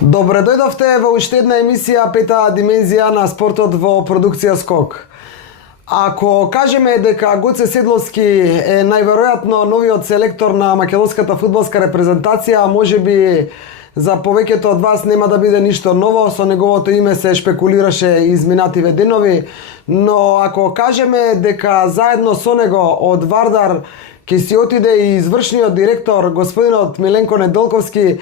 Добре дојдовте во уште една емисија Пета димензија на спортот во продукција Скок. Ако кажеме дека Гоце Седловски е најверојатно новиот селектор на македонската фудбалска репрезентација, можеби за повеќето од вас нема да биде ништо ново, со неговото име се шпекулираше изминативе денови, но ако кажеме дека заедно со него од Вардар ќе си отиде и извршниот директор господинот Миленко Недолковски,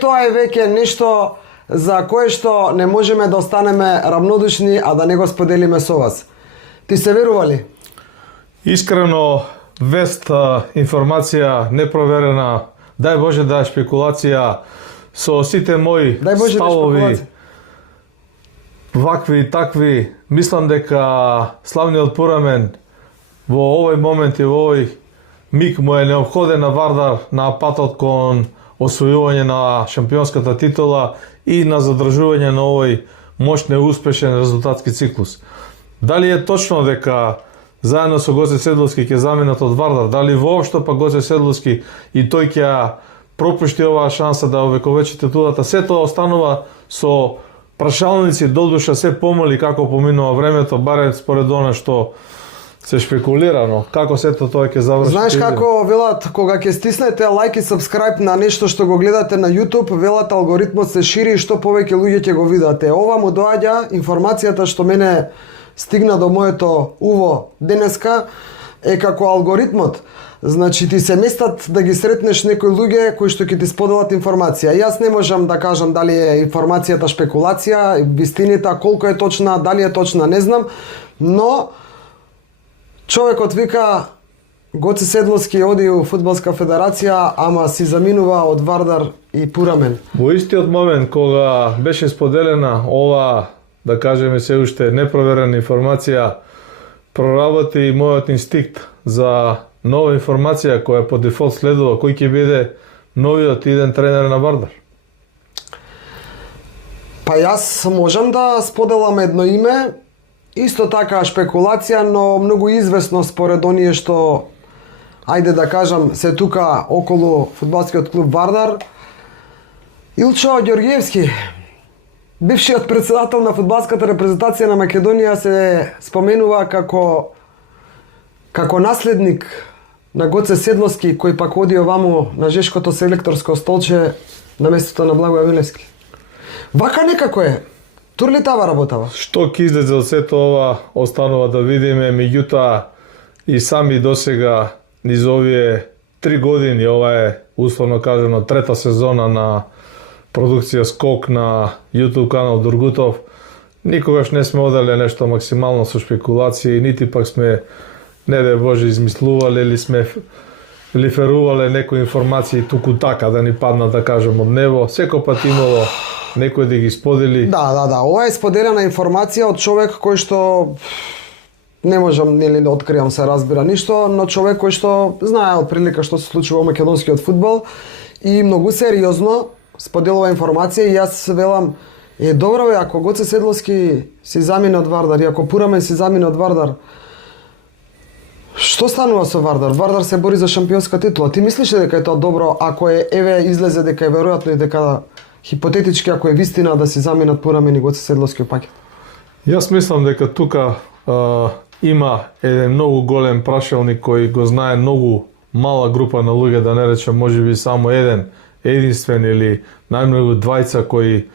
тоа е веќе нешто за кое што не можеме да останеме равнодушни, а да не го споделиме со вас. Ти се верува ли? Искрено, вест, информација непроверена, дај Боже да е шпекулација, со сите мои ставови, вакви и такви, мислам дека славниот Пурамен во овој момент и во овој миг му е необходен на Вардар на патот кон освојување на шампионската титула и на задржување на овој мощен и успешен резултатски циклус. Дали е точно дека заедно со Гоце Седловски ќе заменат од Вардар, дали воопшто па Гоце Седловски и тој ќе пропушти оваа шанса да овековечи титулата, се тоа останува со прашалници додуша се помали како поминува времето, барем според она што се шпекулира, но како сето тоа ќе заврши. Знаеш како велат, кога ќе стиснете лайк и сабскрајб на нешто што го гледате на YouTube, велат алгоритмот се шири и што повеќе луѓе ќе го видате. Ова му доаѓа информацијата што мене стигна до моето уво денеска е како алгоритмот. Значи ти се местат да ги сретнеш некои луѓе кои што ќе ти споделат информација. Јас не можам да кажам дали е информацијата шпекулација, вистината колку е точна, дали е точна, не знам, но човекот вика Гоце Седловски оди у Фудбалска федерација, ама си заминува од Вардар и Пурамен. Во истиот момент кога беше споделена ова, да кажеме се уште непроверена информација, проработи и мојот инстинкт за нова информација која по дефолт следува кој ќе биде новиот иден тренер на Вардар. Па јас можам да споделам едно име, исто така шпекулација, но многу известно според оние што, ајде да кажам, се тука околу фудбалскиот клуб Вардар. Илчо Ѓорѓиевски, бившиот председател на фудбалската репрезентација на Македонија, се споменува како наследник на Гоце Седловски, кој пак оди оваму на жешкото селекторско столче на местото на Благоје Милевски. Вака некако е. Турли тава работава? Што ќе излезе од сето ова останува да видиме, меѓутоа и сами досега низ овие 3 години, ова е условно кажано трета сезона на продукција Скок на YouTube канал Дургутов, никогаш не сме оделе нешто максимално со шпекулации, нити пак сме, не да Боже, измислувале или сме лиферувале некои информации туку така да ни паднат, да кажем, од небо. Секој пат имало некој да ги сподели. Да. Ова е споделена информација од човек кој што не можам да откријам, се разбира ништо, но човек кој што знае од прилика што се случува во македонскиот фудбал и многу сериозно споделува информација и јас велам, добро бе, ако Гоце Седловски си замине од Вардар и ако Пурамен си замине од Вардар, што станува со Вардар? Вардар се бори за шампионска титула. Ти мислиш ли дека е тоа добро ако излезе дека е веројатно и дека хипотетички ако е вистина да си заминат Пурамен и Гоце Седловски во пакет? Јас мислам дека тука има еден многу голем прашалник кој го знае многу мала група на луѓе, да не речем можеби само единствен или најмногу двајца кои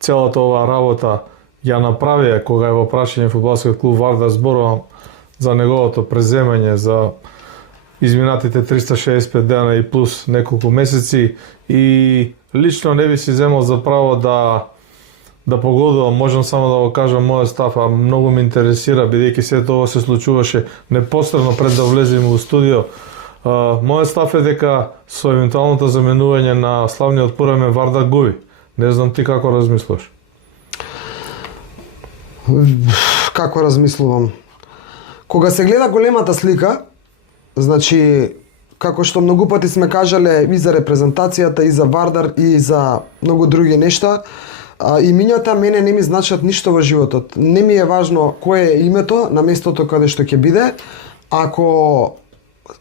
целата оваа работа ја направија кога е во прашање фудбалскиот клуб Вардар, зборувам за неговото преземање за изминатите 365 дена и плюс неколку месеци, и лично не би си земал за право да погодувам, можам само да го кажам мојот став, а многу ме интересира бидејќи се тоа се случуваше непосредно пред да влеземе во студио. Мојот став е дека со евентуалното заменување на славниот Пурамен Вардар губи. Не знам ти како размислуваш? Како размислувам? Кога се гледа големата слика, значи, како што многу пати сме кажале и за репрезентацијата, и за Вардар, и за многу други нешта, имињата мене не ми значат ништо во животот. Не ми е важно кое е името на местото каде што ќе биде, ако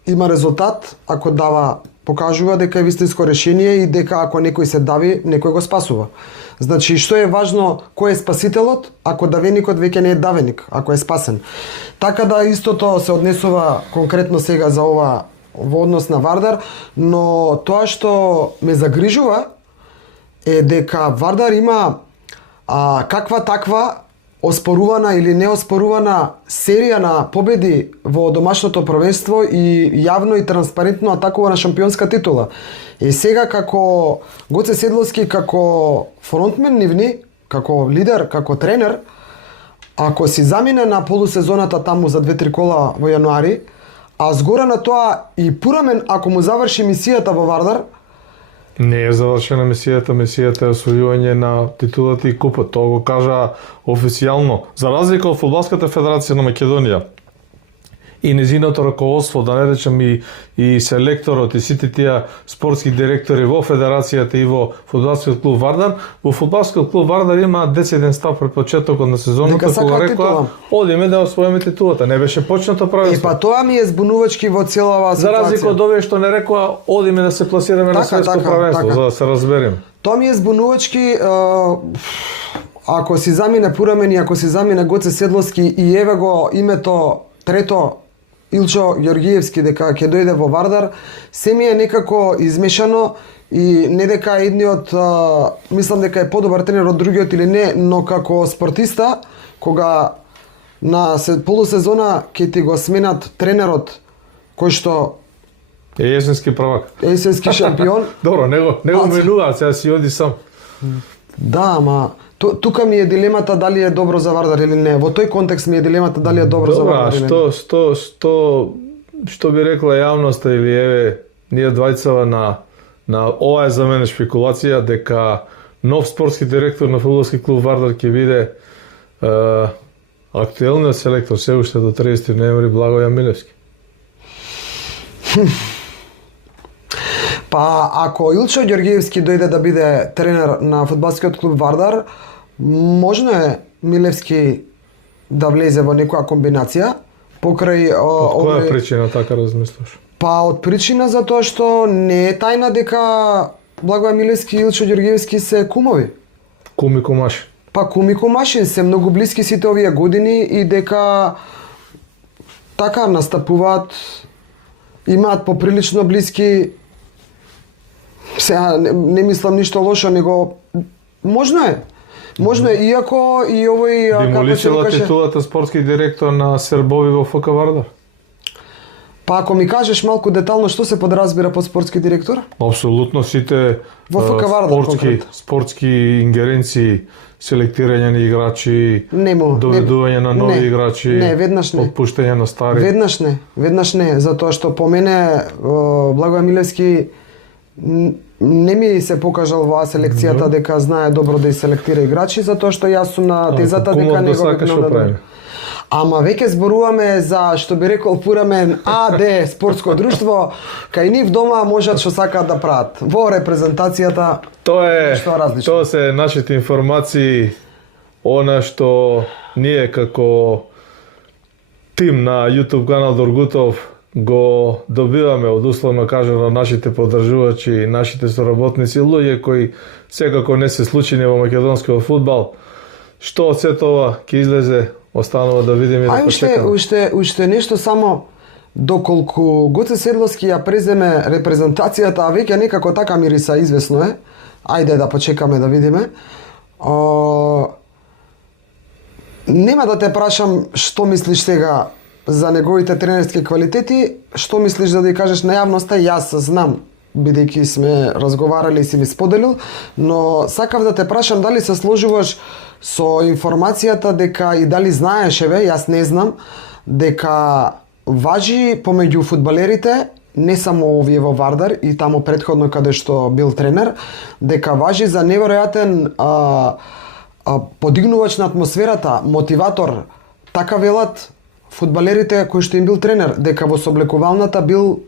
има резултат, ако дава покажува дека е вистинско решение и дека ако некој се дави, некој го спасува. Значи, што е важно, кој е спасителот, ако давеникот веќе не е давеник, ако е спасен. Така да истото се однесува конкретно сега за ова во однос на Вардар, но тоа што ме загрижува е дека Вардар има каква таква оспорувана или неоспорувана серија на победи во домашното првенство и јавно и транспарентно атакува на шампионска титула. И сега како Гоце Седловски, како фронтмен нивни, како лидер, како тренер, ако си замине на полусезоната таму за 2-3 кола во јануари, а згора на тоа и Пурамен, ако му заврши мисијата во Вардар, не е завршена мисијата е освојување на титулата и купот. Тоа го кажа официјално. За разлика од Фудбалската федерација на Македонија и незиното раководство, да не речем и селекторот и сите тие спортски директори во федерацијата и во фудбалскиот клуб Вардар, во фудбалскиот клуб Вардар има дециден став пред почетокот на сезоната кога рекоа одиме да освоиме титулата. Не беше почнато првенство. Па тоа ми е збунувачки во целава ситуација. За разлика од овие што не рекоа одиме да се пласираме на светско првенство, за да се разбереме. Тоа ми е збунувачки. Ако си замине Пурамен и ако си замине Гоце Седловски и еве го името трето Илчо Ѓоргиевски дека ќе дојде во Вардар, се ми е некако измешано и не дека едниот мислам дека е подобар тренер од другиот или не, но како спортиста кога на полусезона ќе ти го сменат тренерот кој што е есенски првак. Есенски шампион. Добро, не го менуваат, сега си оди сам. Да, ама тука ми е дилемата дали е добро за Вардар или не. Во тој контекст ми е дилемата дали е добро за Вардар или не. Што би рекла јавноста или еве ние двајцава на ова е за мене шпекулација дека нов спортски директор на фудбалски клуб Вардар ќе биде актуелниот селектор се уште до 30 ноември Благоје Милевски. Па ако Илчо Ѓоргиевски дојде да биде тренер на фудбалскиот клуб Вардар, можно е Милевски да влезе во некоја комбинација покрај од која причина така размислуваш? Па од причина за тоа што не е тајна дека Благоје Милевски и Илчо Ѓоргиевски се кумови. Куми кумаши. Па куми кумаши се многу блиски сите овие години и дека така настапуваат, имаат поприлично блиски. Сега не мислам ништо лошо, него можно е, иако и овој би му личила титулата спортски директор на Сербови во ФК Вардар? Па ако ми кажеш малку детално што се подразбира под спортски директор? Апсолутно сите во ФК Вардар спортски ингеренции, селектирање на играчи, доведување на нови играчи, отпуштање на стари. Веднаш не, затоа што по мене Благоје Милевски не ми се покажал во селекцијата дека знае добро да селектира играчи, затоа што јас сум на тезата дека него обикновено. Ама веќе зборуваме за, што би рекол Пурамен, АД спортско друштво, кај нив дома можат што сакаат да прават. Во репрезентацијата што различно. Тоа се нашите информации, она што ние како тим на YouTube канал Доргутов го добиваме од условно кажано нашите поддржувачи, нашите соработници, луѓе кои секако не се случени во македонскиот фудбал. Што од сето ова ќе излезе, останува да видиме и да почекаме. Уште нешто само, доколку Гоце Седловски ја преземе репрезентацијата, а веќе некако така мириса, извесно е. Ајде да почекаме да видиме. Нема да те прашам што мислиш сега за неговите тренерски квалитети, што мислиш да ја кажеш на јавноста, јас знам, бидејќи сме разговарали и си ми споделил, но сакав да те прашам дали се сложуваш со информацијата дека и дали знаеш, јас не знам, дека важи помеѓу фудбалерите, не само овие во Вардар и таму претходно каде што бил тренер, дека важи за неверојатен подигнувач на атмосферата, мотиватор, така велат фудбалерите кои што им бил тренер, дека во соблекувалната бил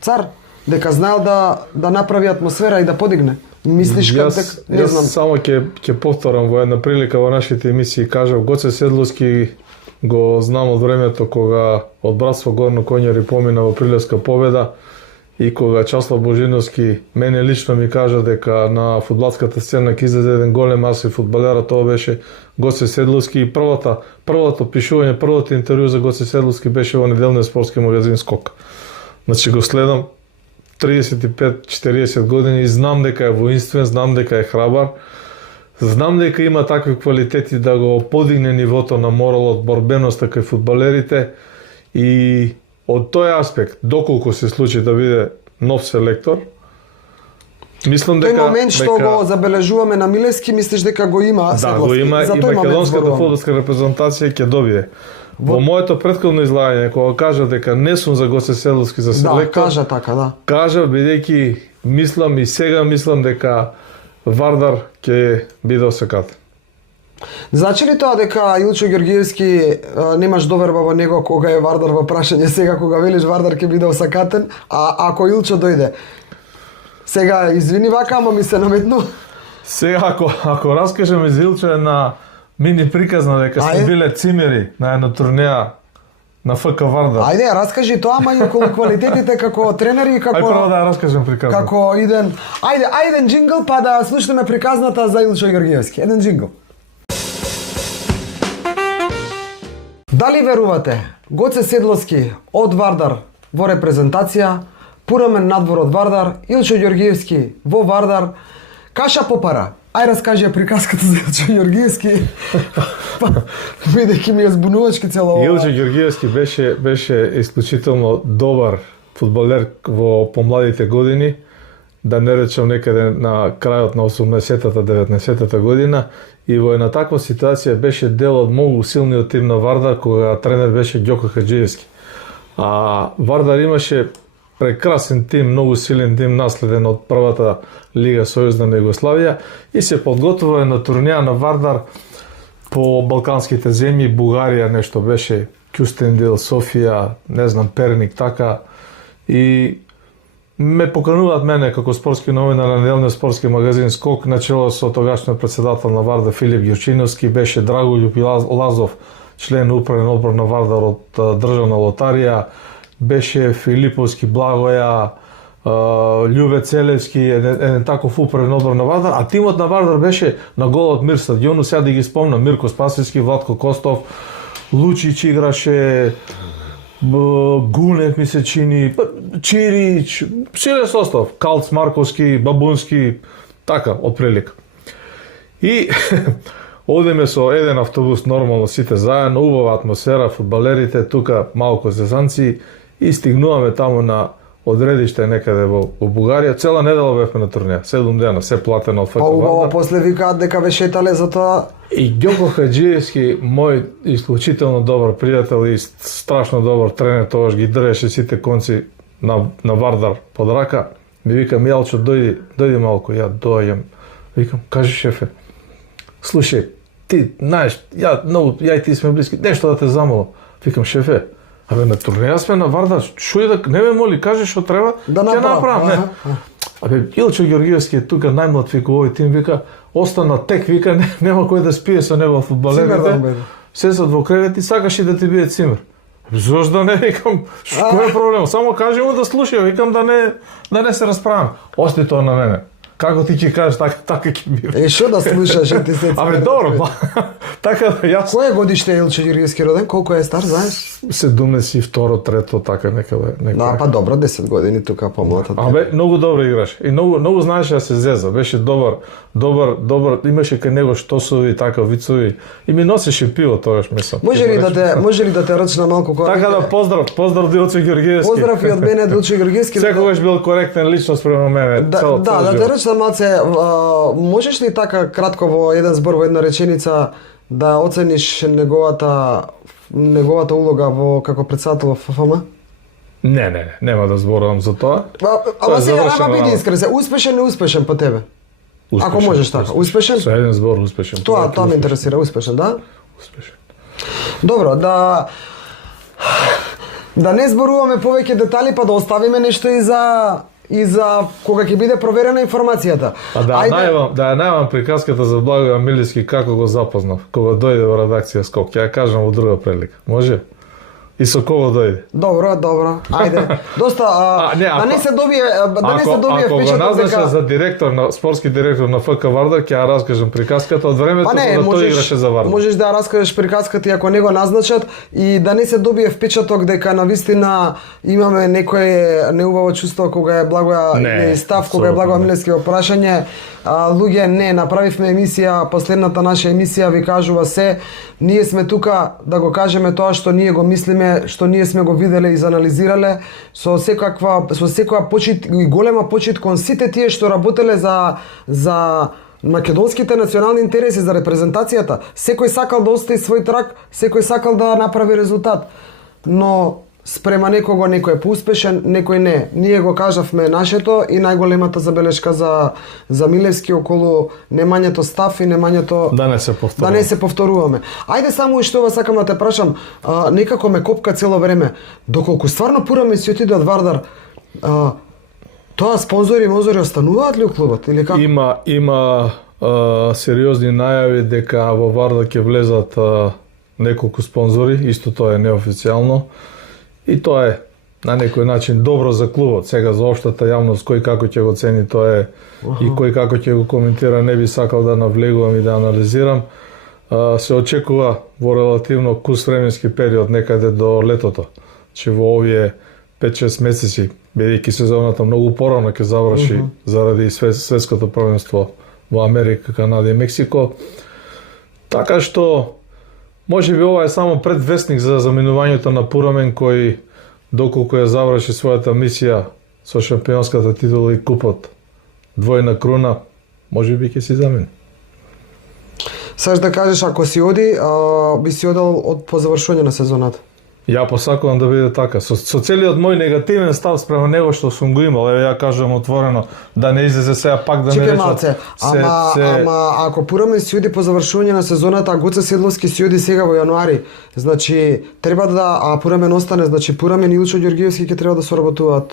цар, дека знаел да направи атмосфера и да подигне. Мислиш како не знам. Јас само ќе повторам во една прилика во нашите емисии кажав, Гоце Седловски го знам од времето кога од Братство Горно Конјари помина во Прилевска победа и кога Часлав Божиновски мене лично ми кажа дека на фудбалската сцена ќе излезе еден голем масив фудбалера, тоа беше Гоце Седловски и првото пишување, првото интервју за Гоце Седловски беше во неделниот спортски магазин Скок. Значи го следам 35-40 години и знам дека е воинствен, знам дека е храбар, знам дека има такви квалитети да го подигне нивото на моралот, борбеноста кај фудбалерите и од тој аспект, доколку се случи да биде нов селектор, мислам дека... Тој момент што го забележуваме на Милевски, мислиш дека го има Да, Седловски? го има За и тој момент македонската зборувам. фудбалска репрезентација ќе добие. Во моето претходно излагање, кога кажа дека не сум за Гоце Седловски за Да, селектор, кажа така, да. кажа бидејќи мислам и сега мислам дека Вардар ќе биде осекатен. Значи ли тоа дека Илчо Ѓорѓиевски немаш доверба во него кога е Вардар во прашање, сега кога велиш Вардар ќе биде осакатен, а ако Илчо дојде? Сега извини вака, ама ми се наметну. Сега ако раскажеме за Илчо една мини приказна дека сме Ајде. биле цимери на една турнеја на ФК Вардар. Ајде, раскажи тоа, ама и околу квалитетите како тренери и како... Ај прво да ја раскажем приказна. Како иден... Ајде, еден джингл, па да слушнеме приказната за Илчо Ѓорѓиевски. Еден джингл. Дали верувате, Гоце Седловски од Вардар во репрезентација, Пурамен надвор од Вардар, Илчо Ѓорѓиевски во Вардар, каша попара? Ај раскажи ја приказката за Илчо Ѓорѓиевски. Бидејќи ми е збунувачки цело ова. Илчо Ѓорѓиевски беше исклучително добар фудбалер во помладите години, да не речем некаде на крајот на 80-та, 19-та година, и во една таква ситуација беше дел од многу силниот тим на Вардар, кога тренер беше Ѓоко Хаџиевски. А Вардар имаше прекрасен тим, многу силен тим, наследен од првата Лига Сојузна на Југославија, и се подготвува на турнеја на Вардар по балканските земји, Бугарија нешто беше, Кюстендил, Софија, не знам, Перник, така, и ме покануваат мене како спортски новинар на неделниот спортски магазин Скок, начело со тогашниот председател на Вардар Филип Ѓурчиновски, беше Драголјуб Лазов, член управен одбор на Вардар од државна лотарија, беше Филиповски Благоја, Љубе Целевски, еден таков управен одбор на Вардар, а тимот на Вардар беше на голот мир стадиону, сега да ги спомнам, Мирко Спасовски, Владко Костов, Лучич играше, Гунев ми се чини, Чирич, силен состав, Калц Марковски, Бабунски, така, отприлика. И одеме со еден автобус, нормално сите заедно, убава атмосфера, фудбалерите, тука малку зезанци, и стигнуваме таму на одредиште некаде во Бугарија. Цела недела бевме на турнеја, 7 дена, се платено од ФК Па убаво, Вардар. после викаат дека ве шетале за тоа. И Ѓоко Хаџиевски, мој исклучително добар пријател и страшно добар тренер, тогаш ги држеше сите конци на Вардар под рака, ми вика: Мијалчо, дојди малку. Ја доаѓам. Викам: кажи, шефе, слушај, ти знаеш, ја и ти сме блиски, нешто да те замолам. Викам: шефе, абе на турнеја сме на Вардар, шо да не ме моли, кажи што треба, Да ќе направам, не. Аха. Абе, Илчо Ѓорѓиевски е тука најмлад, вика, овој тим, вика, остана тек, вика, нема кој да спие со него Цимер да му фудбалерите. биде. Сесат во кревет и сакаш и да ти биде цимер. Зошто да не, викам, кој е проблем? Само кажи му да слуша, викам, да не се расправам. Ости тоа на мене. Како ти ќе кажеш, така ќе биде. Што да слушаш, ти се... Абе, добро, па. Така да јас Кој е годиште Илчо Ѓорѓиевски роден? Колку е стар, знаеш? 72, трето, така некаде. Да, па добро, 10 години тука помлад од тебе. Абе, многу добро играш. И многу знаеше да се зеза. Беше добар, имаше кај него штосови, така вицови. И ми носеше пиво тогаш, мислам. Може ли да те рачна малку кога... Така да поздрав до Илчо Ѓорѓиевски. Поздрав и од мене до Илчо Ѓорѓиевски. Секогаш бил коректен лично спрема мене. Да те рачна малце, можеш ли така кратко во еден збор, во една реченица да оцениш неговата улога во како председател во ФФМ? Не, нема да зборувам за тоа. Ама сега, биди искрен се, успешен, неуспешен по тебе? Ако можеш така, успешен? Со еден збор успешен. Тоа ме интересира, успешен, да? Успешен. Добро, да не зборуваме повеќе детали, па да оставиме нешто и за кога ќе биде проверена информацијата. А да ја најавам приказката за Благојан Милевски како го запознав, кога дојде во редакција Скок. Ќе ја кажам во друга прилика. Може? и со кого дојде. Добро. Ајде. Доста да не се добие Ако го впечаток назначат за директор на спортски директор на ФК Вардар, ќе ја раскажам приказката од времето кога тој играше за Вардар. Можеш да ја раскажеш приказката и ако не го назначат и да не се добие впечаток дека навистина имаме некое неубаво чувство кога е Благоја став, кога е Благоја Милевски во прашање. Луѓе, не, направивме емисија, последната наша емисија ви кажува се. Ние сме тука да го кажеме тоа што ние го мислиме, што ние сме го виделе и заанализирале, со секоја почит и голема почит кон сите тие што работеле за македонските национални интереси, за репрезентацијата. Секој сакал да остави свој трак, секој сакал да направи резултат. Но спрема некого некој е поуспешен, некој не. Ние го кажавме нашето и најголемата забелешка за Милевски околу немањето став и немањето да не се повторуваме. Ајде само уште ова сакам да те прашам, некако ме копка цело време. Доколку стварно Пураме си отиде од Вардар, тоа спонзори мозори остануваат ли у клубот или како? Има сериозни најави дека во Вардар ќе влезат неколку спонзори, исто тоа е неофицијално. И тоа е на некој начин добро за клубот. Сега за општата јавност кој како ќе го цени тоа е и кој како ќе го коментира, не би сакал да навлегувам и да анализирам. Се очекува во релативно кус временски период некаде до летото, че во овие 5-6 месеци, бидејќи сезоната многу порано ќе заврши заради светското првенство во Америка, Канада и Мексико. Така што можеби ова е само предвестник за заминувањето на Пурамен, кој доколку ја заврши својата мисија со шампионската титула и купот, двојна круна, можеби ќе си замени. Саш да кажеш, ако си оди, би си одел по завршување на сезоната? Ја посакувам да биде така. Со целиот мој негативен став спрема него што сум го имал, еве ја кажувам отворено, да не излезе сега пак да ме речат. Ама ако Пураме си оди по завршување на сезоната, а Гоце Седловски си оди сега во јануари, значи треба да Пурамен остане, значи Пурамен и Илчо Ѓоргиевски ќе треба да соработуваат.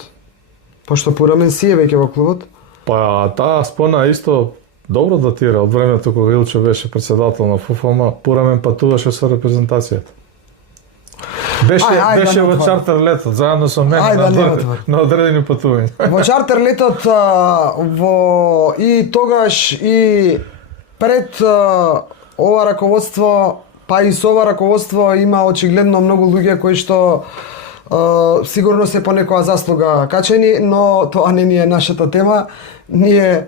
Пошто Пурамен си е веќе во клубот. Па таа спона исто добро датира од времето кога Илчо беше председател на ФУФАМа, Пурамен патуваше со репрезентацијата. Беше во чартер летот, заедно со мене на одредени патувања. Во чартер летот и тогаш и пред ова раководство, па и со ова раководство има очигледно многу луѓе кои што сигурно се по некоја заслуга качени, но тоа не ни е нашата тема. Ние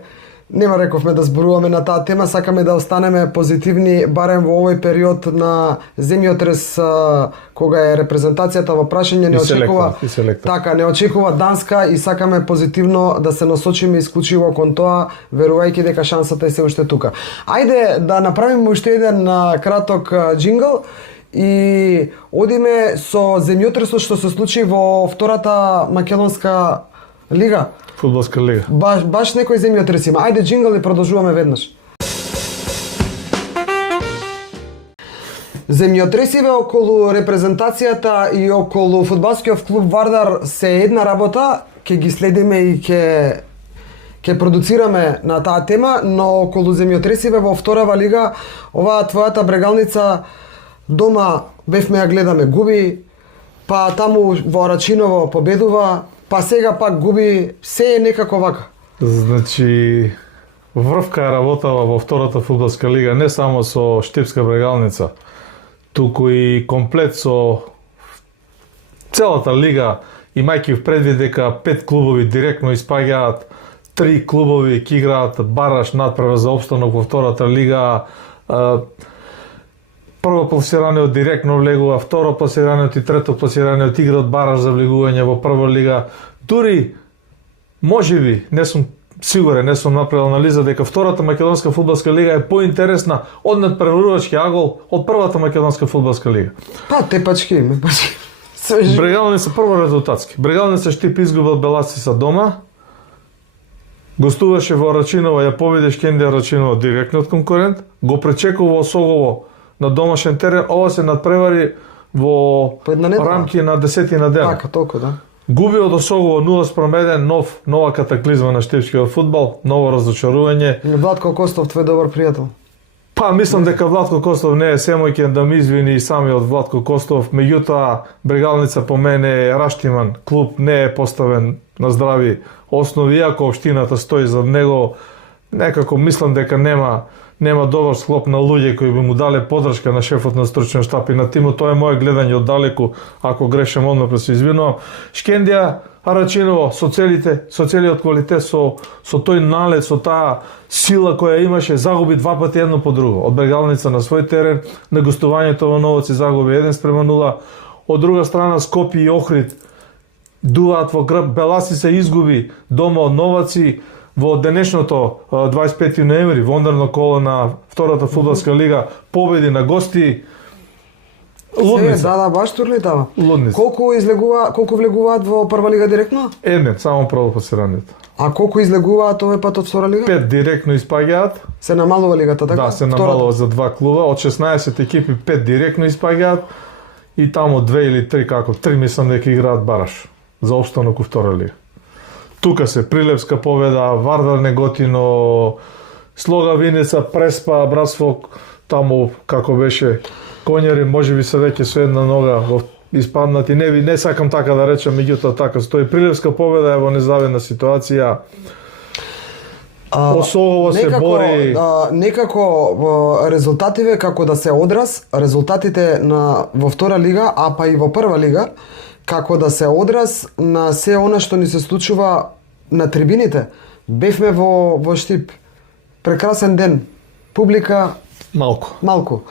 нема рековме да зборуваме на таа тема, сакаме да останеме позитивни барем во овој период на земјотрес кога е репрезентацијата во прашање, не очекува така, не очекува Данска и сакаме позитивно да се насочиме исклучиво кон тоа, верувајќи дека шансата е се уште тука. Ајде да направиме уште еден краток џингл и одиме со земјотресот што се случи во втората македонска лига. Фудбалска лига. Баш некој земјотрес има. Ајде џингл и продолжуваме веднаш. Земјотресиве околу репрезентацијата и околу фудбалскиот клуб Вардар се една работа, ќе ги следиме и ќе продуцираме на таа тема, но околу земјотресиве во вторава лига, оваа твојата Брегалница дома бевме ја гледаме губи, па таму во Рачиново победува, па сега пак губи, се е некако вака. Значи, врвка е работала во втората фудбалска лига, не само со Штипска Брегалница, туку и комплет со целата лига, имајќи в предвид дека 5 клубови директно испаѓаат, 3 клубови ќе играат бараш надпревар за опстанок во втората лига, прво пласираниот директно влегува, второ пласираниот и трето пласираниот играат бараш за влегување во прва лига. Дури, можеби, не сум сигурен, не сум направил анализа дека втората македонска фудбалска лига е поинтересна од надпреварувачки агол од првата македонска фудбалска лига. Па, тепачки. Брегалница прво резултатски. Брегалница Штип изгуба од Беласица дома, гостуваше во Рачиново, ја победи Шкендија Рачиново директниот конкурент, го пречекува Осогово на домашен терен, ова се надпревари во рамки на 10 на ден. Така, толку, да. Губи од Осогово 0-1, нова катаклизма на штипскиот фудбал, ново разочарување. Владко Костов, твој добар пријател. Па, мислам дека Владко Костов не е семојќен да ми извини и самиот Владко Костов, меѓутоа Брегалница по мене е раштиман клуб, не е поставен на здрави основи, иако општината стои за него, некако мислам дека нема добар склоп на луѓе кои би му дале поддршка на шефот на стручен штаб и на тимот. Тоа е моје гледање оддалеку, ако грешам однапред се извинувам. Шкендија Арачиново со целиот квалитет, со тој налет, со таа сила која имаше, загуби два пати едно по друго. Од Брегалница на свој терен, на гостувањето во Новоци загуби 1:0. Од друга страна Скопје и Охрид дуваат во грб, Беласи се изгуби дома од Новаци во денешното 25 ноември, во ударно коло на втората фудбалска лига, победи на гости. Лудница. Да, баш турли тава. Лудница. Колку влегуваат во прва лига директно? Еден, само правопласираните. А колку излегуваат овој пат од втора лига? 5 директно испаѓаат. Се намалува лигата, така? Да, се намалува за 2 клуба. Од 16 екипи 5 директно испаѓаат и таму 2 или 3 како 3 мислам дека играат бараш за опстанок у втора лига. Тука се Прилепска победа, Вардар Неготино, Слога Винеца, Преспа, Братсвок, таму како беше Конјари, можеби се веќе со една нога во испаднати. Не сакам така да речам, меѓутоа така стои. Прилепска победа е во незавидна ситуација. Осогово се бори. Некако резултативе како да се одраз, резултатите во втора лига, а па и во прва лига, како да се одраз на се она што ни се случува на трибините. Бевме во Штип. Прекрасен ден. Публика малку.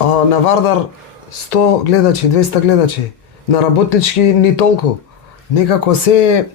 На Вардар 100 гледачи, 200 гледачи. На Работнички ни толку. Некако се...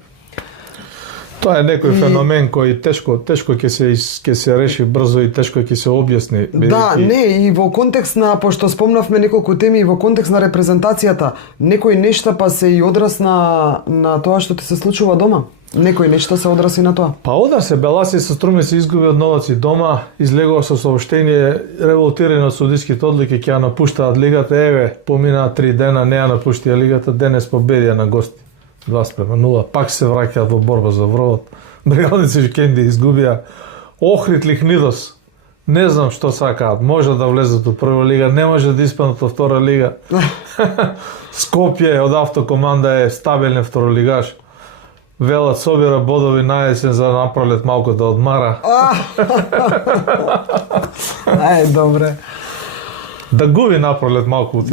Тоа е некој феномен кој тешко ќе се реши брзо и тешко ќе се објасни. Да, не, и во контекст на, пошто спомнавме неколку теми, и во контекст на репрезентацијата, некои нешта па се и одраз на тоа што ти се случува дома. Некои нешта се одраз и на тоа. Па одраз се Беласи со Струми се изгуби од Новаци дома, излегува со сообштение револтирани од судиските одлуки ќе ја напуштаат лигата. Еве, поминаа 3 дена, не ја напуштија лигата, денес победија на гости. 2:0, пак се враќаат во борба за врвот. Брегалница и Шкендија изгубија. Охрид Лихнидос, не знам што сакаат, може да влезат во прва лига, не може да испаднат во втора лига. Скопје од автокоманда е стабилен второлигаш. Велат собира бодови на есен за напролет малку да одмара. Добре. Да губи напролет малку,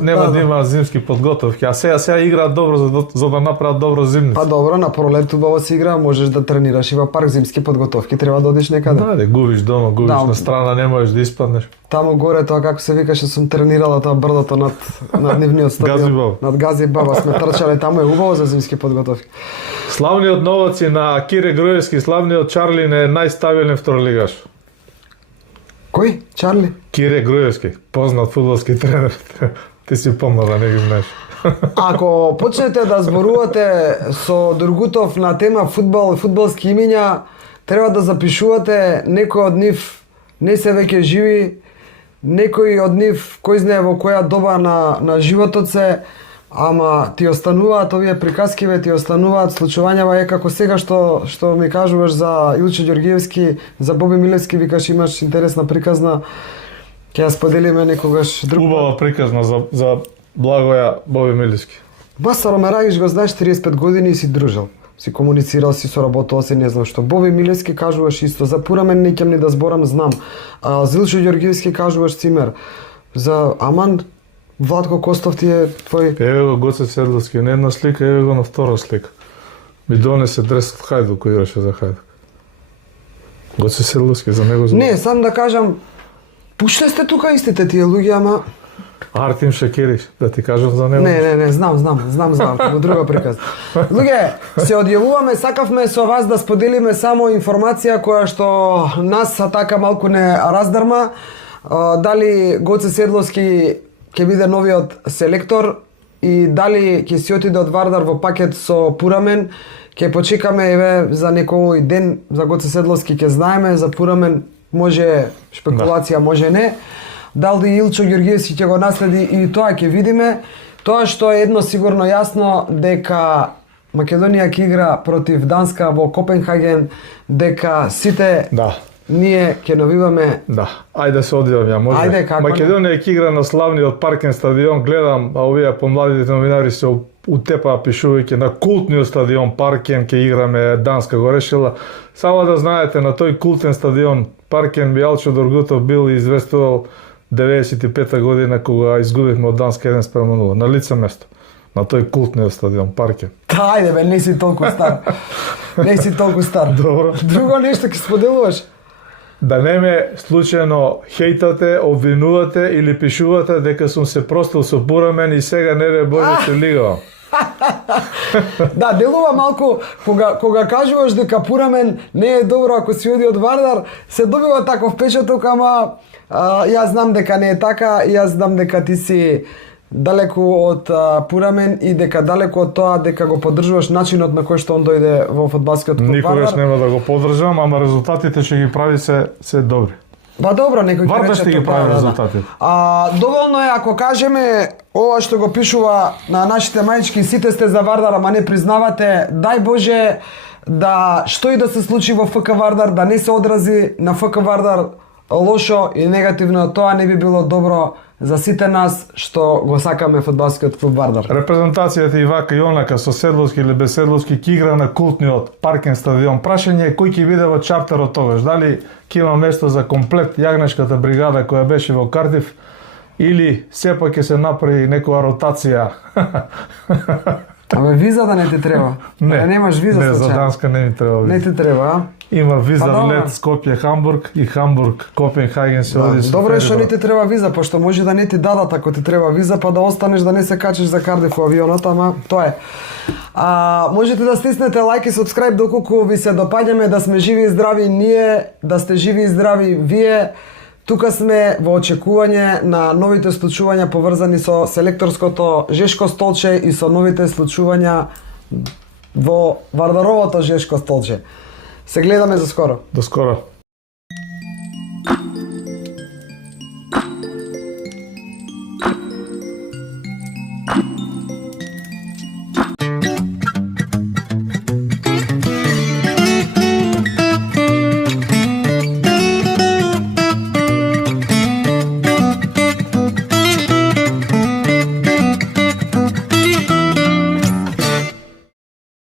нема да има зимски подготовки, а сега играат добро за да направат добро зимница. Па добро, на пролет убаво се игра, можеш да тренираш и во парк зимски подготовки, треба да одиш некаде. Да, губиш дома, на страна, не можеш да испаднеш. Таму горе тоа како се викаше, сум тренирала тоа брдото над нивниот стадион. Над Гази Баба сме трчале, таму е убаво за зимски подготовки. Славниот Новаци на Кире Груевски, славниот Чарлин е најстабилен второлигаш. Кој? Чарли? Кире Груевски, познат фудбалски тренер. Ти си помнала, не ги знаеш. Ако почнете да зборувате со Дургутов на тема фудбал и фудбалски имиња, треба да запишувате некој од нив не се веќе живи, некој од нив кој знае во која доба на животот се, ама ти остануваат овие приказкиве, ти остануваат случувањава е како сега што ми кажуваш за Илчо Ѓоргиевски, за Боби Милевски, викаш имаш интересна приказна, ќе ја споделиме некогаш друг. Убава приказна за Благоја Боби Милевски. Басаро Мерагиш го знаеш 35 години и си дружел. Си комуницирал, си соработувал, си не знам што. Боби Милевски кажуваш исто, за Пурамен не ќе ни да зборам, знам. За Илчо Ѓоргиевски кажуваш цимер. За Аман Владко Костов ти е твој... Еве го Гоце Седловски на една слика, еве го на втора слика. Ми донесе дрес од Хајдук, кој играше за Хајдук. Гоце Седловски, за него збор. Не, сам да кажам, пуште сте тука истите тие луѓе, ама... Артим Шакирич, да ти кажам за него? Не, знам за Артим, во друга приказна. Луѓе, се одјавуваме, сакавме со вас да споделиме само информација која што нас така малку не раздрма. Дали Гоце Седловски ќе биде новиот селектор и дали ќе си отиде од Вардар во пакет со Пурамен, ќе почекаме еве за некој ден, за Гоце Седловски ќе знаеме, за Пурамен може шпекулација, може не. Дали Илчо Ѓоргиевски ќе го наследи и тоа ќе видиме. Тоа што е едно сигурно јасно, дека Македонија ќе игра против Данска во Копенхаген, дека сите ние ќе навиваме. Да, ајде се одидам ја, може. Ајде, како не? Македонија ќе игра на славниот Паркен стадион, гледам, а овие помладите новинари се утепаа пишувајќи на култниот стадион Паркен ќе играме, Данска го решила. Само да знаете, на тој култен стадион Паркен Мијалчо Доргутов бил и известувал 95-та година кога изгубивме од Данска 1:0 на лице место. На тој култниот стадион Паркен. Ајде бе, не си толку стар. Не си толку стар. Добро. Друго нешто ќе споделуваш? Да не ме случајно хейтате, обвинувате или пишувате дека сум се простил со Пурамен и сега не ре Боже се лигавам. Да, делува малку кога кажуваш дека Пурамен не е добро ако си оди од Вардар, се добива таков печаток, ама јас знам дека не е така, јас знам дека ти си далеку од Пурамен и дека далеку од тоа дека го поддржуваш начинот на кој што он дојде во фудбалскиот клуб Никогаш Вардар. нема да го поддржам, ама резултатите ќе ги прави се добри. Ба добро, некој ќе Вардар рече ќе ги тоа, прави да. резултатите. Доволно е ако кажеме ова што го пишува на нашите мајчки, сите сте за Вардар, ама не признавате. Дај Боже да што и да се случи во ФК Вардар, да не се одрази на ФК Вардар лошо и негативно, тоа не би било добро за сите нас што го сакаме фудбалскиот клуб Вардар. Репрезентацијата и вака и онака со седловски или без седловски ќе игра на култниот Паркен стадион. Прашање е кој ќе биде во чартерот тогаш. Дали ќе има место за комплет јагнешката бригада која беше во Кардиф или сепак ќе се направи некоја ротација. Абе виза да не ти треба. Не, немаш виза не, за случајно. Данска не ми треба Не виза. ти треба, а? Има виза Па добро. лет Скопје Хамбург и Хамбург Копенхаген се оди со Добро е што фериброд. не ти треба виза, пошто може да не ти дадат ако ти треба виза, па да останеш да не се качиш за Кардиф во авионот, ама тоа е. Можете да стиснете лайк и subscribe доколку ви се допаѓаме, да сме живи и здрави ние, да сте живи и здрави вие. Тука сме во очекување на новите случувања поврзани со селекторското Жешко столче и со новите случувања во Вардаровото Жешко столче. Се гледаме за скоро. До скоро.